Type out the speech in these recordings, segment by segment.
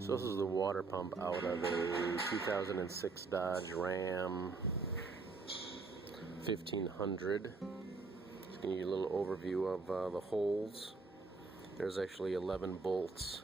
So this is the water pump out of a 2006 Dodge Ram 1500. Just going to give you a little overview of the holes. There's actually 11 bolts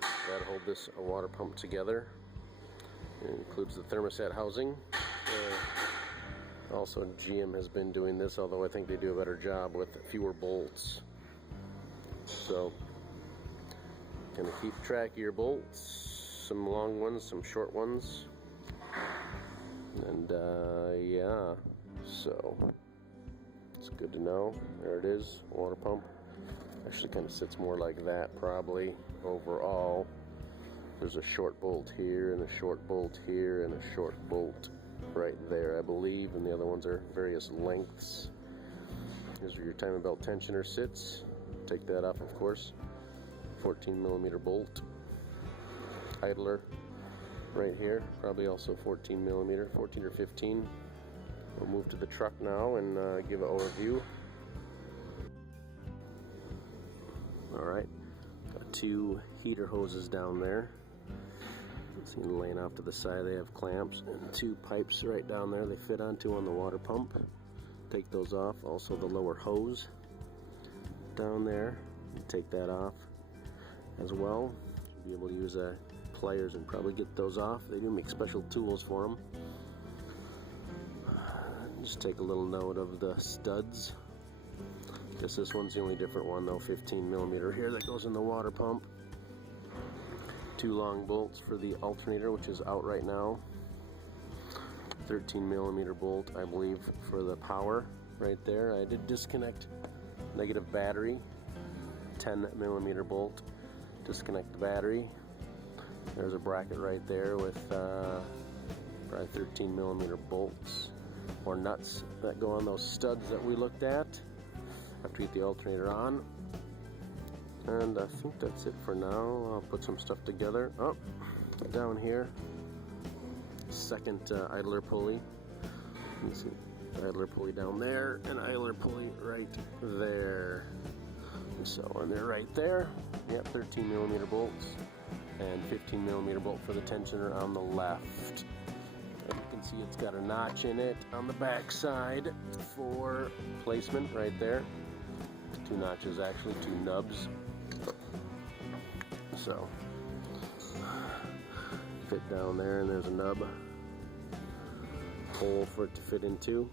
that hold this water pump together. It includes the thermostat housing. Also, GM has been doing this, although I think they do a better job with fewer bolts. So, gonna keep track of your bolts, some long ones, some short ones, and yeah, so it's good to know. There it is, water pump. Actually kind of sits more like that probably overall. There's a short bolt here, and a short bolt here, and a short bolt right there, I believe, and the other ones are various lengths. Here's where your timing belt tensioner sits. Take that off, of course. 14mm bolt. Idler right here, probably also 14mm, 14 or 15. We'll move to the truck now and give an overview. Alright, got two heater hoses down there. See, laying off to the side, they have clamps, and two pipes right down there they fit onto on the water pump. Take those off. Also the lower hose down there, take that off as well. You'll be able to use pliers and probably get those off. They do make special tools for them. Just take a little note of the studs. Guess this one's the only different one though, 15mm here that goes in the water pump. Two long bolts for the alternator, which is out right now. 13mm bolt, I believe, for the power right there. I did disconnect negative battery. 10mm bolt, disconnect the battery. There's a bracket right there with probably 13mm bolts or nuts that go on those studs that we looked at after you get the alternator on. And I think that's it for now. I'll put some stuff together. Oh, down here, second idler pulley. You can see idler pulley down there, and idler pulley right there. So, and they're right there. Yep, 13mm bolts and 15mm bolt for the tensioner on the left. And you can see it's got a notch in it on the back side for placement right there. Two notches, actually, two nubs. So, fit down there, and there's a nub hole for it to fit into.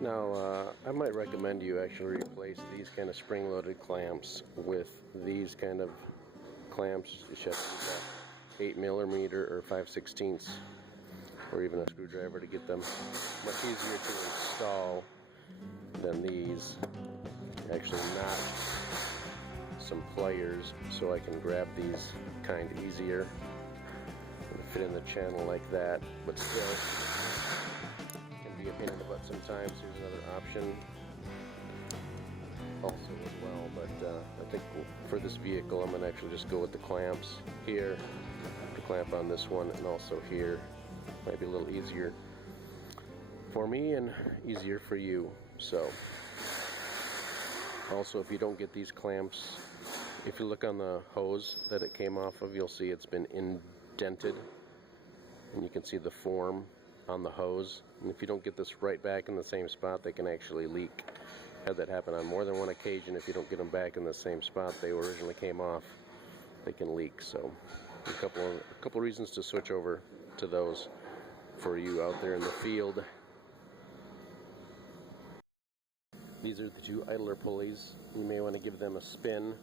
Now, I might recommend you actually replace these kind of spring-loaded clamps with these kind of clamps. You should have 8mm or 5/16, or even a screwdriver to get them. Much easier to install than these. Actually notch some pliers so I can grab these kind of easier and fit in the channel like that, but still can be a pain in the butt sometimes. Here's another option also as well, but I think for this vehicle I'm going to actually just go with the clamps here, the clamp on this one, and also here. Might be a little easier for me and easier for you. So also, if you don't get these clamps, if you look on the hose that it came off of, you'll see it's been indented, and you can see the form on the hose. And if you don't get this right back in the same spot, they can actually leak. Had that happen on more than one occasion. If you don't get them back in the same spot they originally came off, they can leak. So a couple reasons to switch over to those for you out there in the field. These are the two idler pulleys. You may want to give them a spin.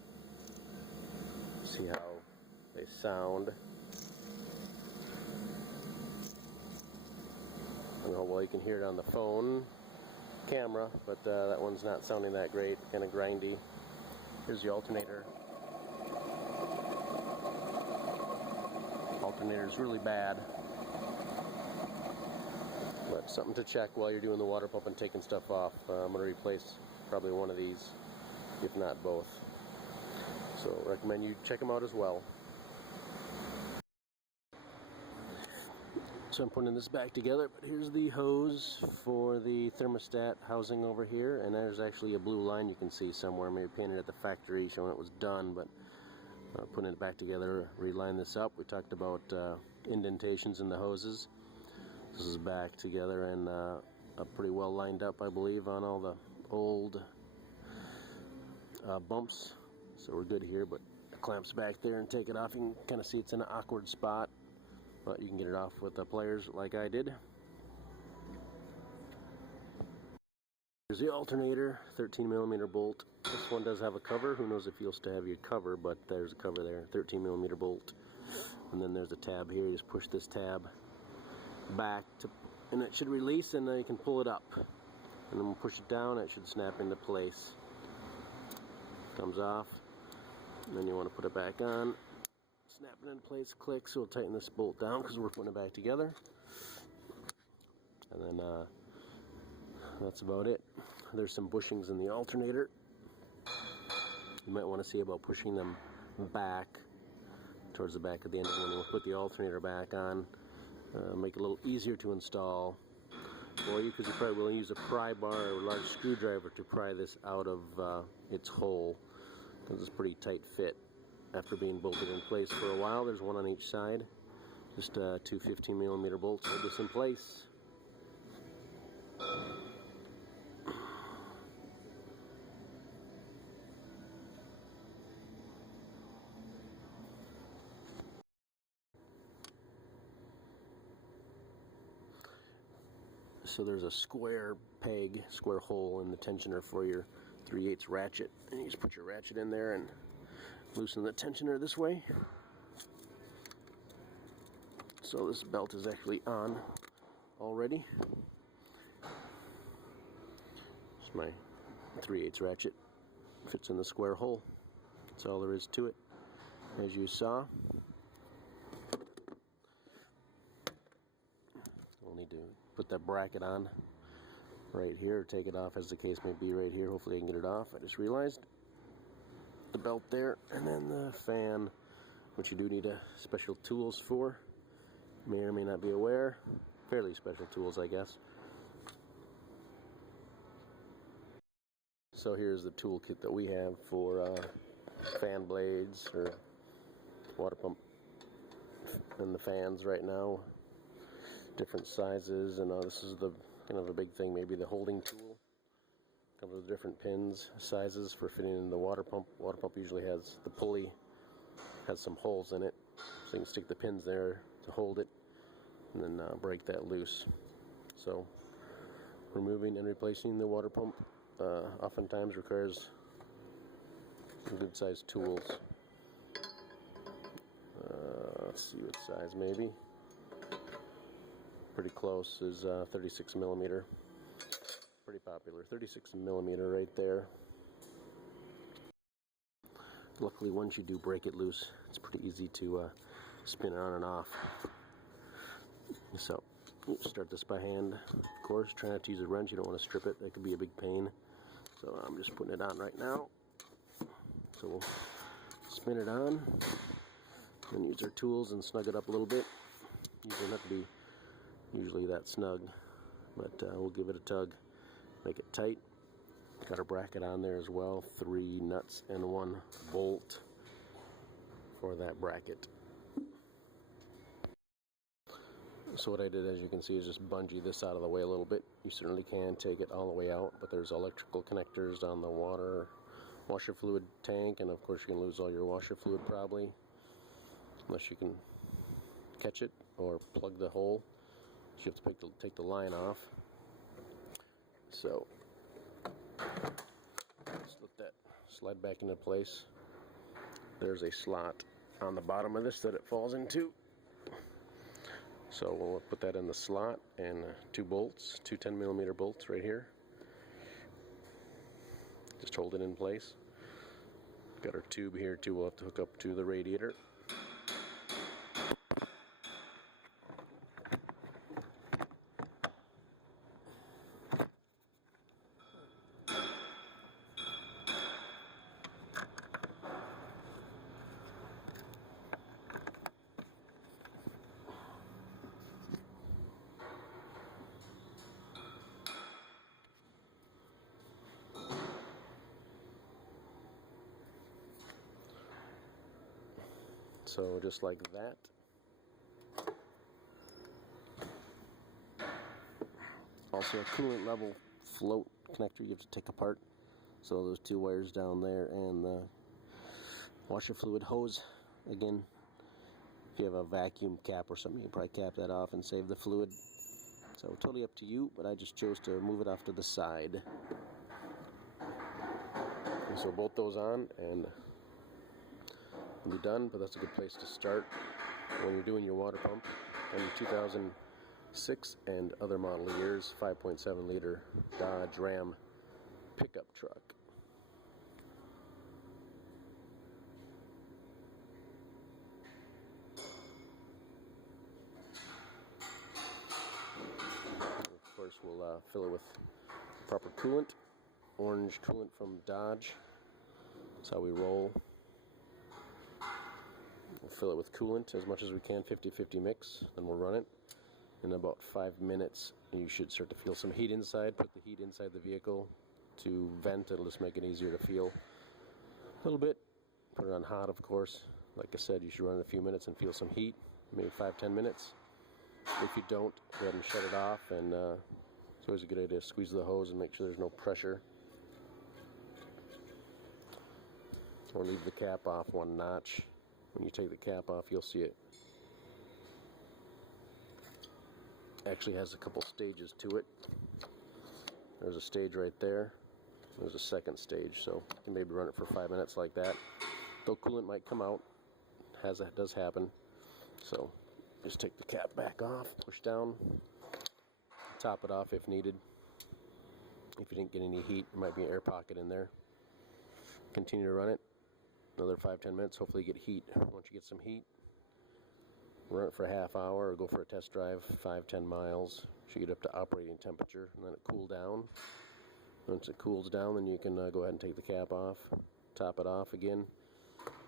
See how they sound. I don't know how well you can hear it on the phone camera, but that one's not sounding that great, kind of grindy. Here's the alternator. Alternator is really bad, but something to check while you're doing the water pump and taking stuff off. I'm going to replace probably one of these, if not both. So recommend you check them out as well. So I'm putting this back together, but here's the hose for the thermostat housing over here, and there's actually a blue line you can see somewhere, maybe painted at the factory showing it was done, but Putting it back together, reline this up. We talked about indentations in the hoses. This is back together and pretty well lined up, I believe, on all the old bumps. So we're good here, but the clamp's back there and take it off. You can kind of see it's in an awkward spot, but you can get it off with the pliers like I did. Here's the alternator, 13mm bolt. This one does have a cover. Who knows if you'll still have your cover, but there's a cover there, 13mm bolt. And then there's a tab here. You just push this tab back and it should release, and then you can pull it up. And then we'll push it down, it should snap into place. Comes off, and then you want to put it back on. Snap it into place, click, so we'll tighten this bolt down because we're putting it back together. And then that's about it. There's some bushings in the alternator. You might want to see about pushing them back towards the back of the end when you put the alternator back on. Make it a little easier to install. Or you could probably will use a pry bar or a large screwdriver to pry this out of its hole, because it's a pretty tight fit after being bolted in place for a while. There's one on each side. Just two 15mm bolts hold this in place. So there's a square peg, square hole in the tensioner for your 3/8 ratchet, and you just put your ratchet in there and loosen the tensioner this way. So this belt is actually on already. It's my 3/8 ratchet, fits in the square hole. That's all there is to it, as you saw. We'll need to put that bracket on right here, or take it off as the case may be right here. Hopefully I can get it off. I just realized the belt there, and then the fan, which you do need special tools for. May or may not be aware. Fairly special tools, I guess. So here's the toolkit that we have for fan blades or water pump and the fans right now. Different sizes, and this is the kind of a big thing, maybe the holding tool. Comes with different pins, sizes for fitting in the water pump. Water pump usually has the pulley, has some holes in it, so you can stick the pins there to hold it, and then break that loose. So removing and replacing the water pump oftentimes requires some good sized tools. Let's see what size, maybe. Pretty close is 36mm. Pretty popular. 36mm right there. Luckily, once you do break it loose, it's pretty easy to spin it on and off. So, start this by hand. Of course, try not to use a wrench. You don't want to strip it. That could be a big pain. So I'm just putting it on right now. So we'll spin it on, and use our tools and snug it up a little bit. You don't have to be usually that snug, but we'll give it a tug, make it tight. Got a bracket on there as well, 3 nuts and 1 bolt for that bracket. So what I did, as you can see, is just bungee this out of the way a little bit. You certainly can take it all the way out, but there's electrical connectors on the washer fluid tank, and of course you can lose all your washer fluid probably, unless you can catch it or plug the hole. You have to take the line off. So just let that slide back into place. There's a slot on the bottom of this that it falls into. So we'll put that in the slot, and 2 bolts, 2 10mm bolts right here. Just hold it in place. Got our tube here too. We'll have to hook up to the radiator. So just like that. Also a coolant level float connector you have to take apart. So those two wires down there and the washer fluid hose. Again, if you have a vacuum cap or something, you can probably cap that off and save the fluid. So totally up to you, but I just chose to move it off to the side. And so bolt those on and we'll be done, but that's a good place to start when you're doing your water pump. And 2006 and other model years, 5.7 liter Dodge Ram pickup truck. Of course, we'll fill it with proper coolant, orange coolant from Dodge. That's how we roll. We'll fill it with coolant as much as we can, 50-50 mix, then we'll run it. In about 5 minutes, you should start to feel some heat inside. Put the heat inside the vehicle to vent. It'll just make it easier to feel a little bit. Put it on hot, of course. Like I said, you should run it a few minutes and feel some heat, maybe 5-10 minutes. If you don't, go ahead and shut it off, and it's always a good idea to squeeze the hose and make sure there's no pressure. Or leave the cap off one notch. When you take the cap off, you'll see it actually has a couple stages to it. There's a stage right there. There's a second stage, so you can maybe run it for 5 minutes like that. Though coolant might come out, that does happen. So just take the cap back off, push down, top it off if needed. If you didn't get any heat, there might be an air pocket in there. Continue to run it another 5-10 minutes. Hopefully you get heat. Once you get some heat, run it for a half hour or go for a test drive, 5-10 miles. Should get up to operating temperature and let it cool down. Once it cools down, then you can go ahead and take the cap off, top it off again,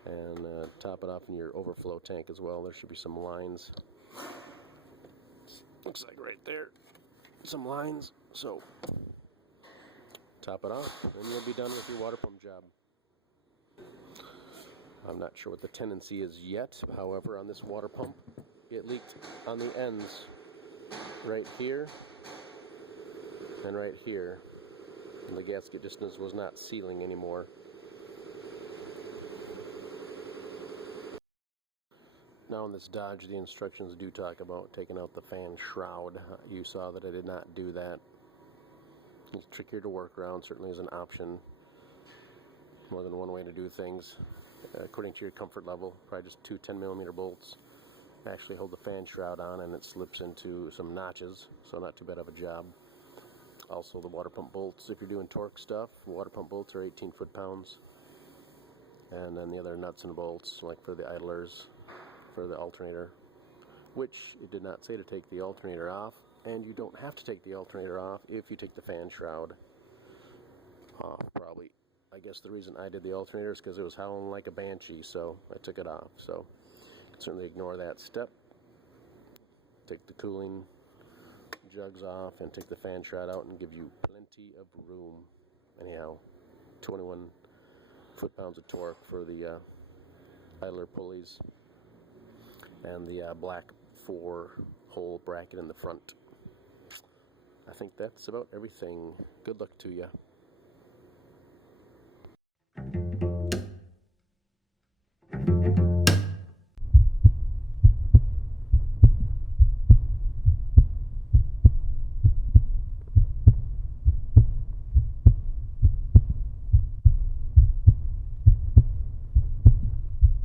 and top it off in your overflow tank as well. There should be some lines. Looks like right there, some lines. So top it off, and you'll be done with your water pump job. I'm not sure what the tendency is yet. However, on this water pump, it leaked on the ends right here and right here. And the gasket distance was not sealing anymore. Now in this Dodge, the instructions do talk about taking out the fan shroud. You saw that I did not do that. It's trickier to work around, certainly is an option. More than one way to do things. According to your comfort level, probably just two 10mm bolts. Actually hold the fan shroud on and it slips into some notches, so not too bad of a job. Also the water pump bolts, if you're doing torque stuff, water pump bolts are 18 foot-pounds. And then the other nuts and bolts, like for the idlers, for the alternator, which it did not say to take the alternator off, and you don't have to take the alternator off if you take the fan shroud off, probably. I guess the reason I did the alternator is because it was howling like a banshee, so I took it off. So you can certainly ignore that step. Take the cooling jugs off and take the fan shroud out and give you plenty of room. Anyhow, 21 foot-pounds of torque for the idler pulleys and the black 4-hole bracket in the front. I think that's about everything. Good luck to you.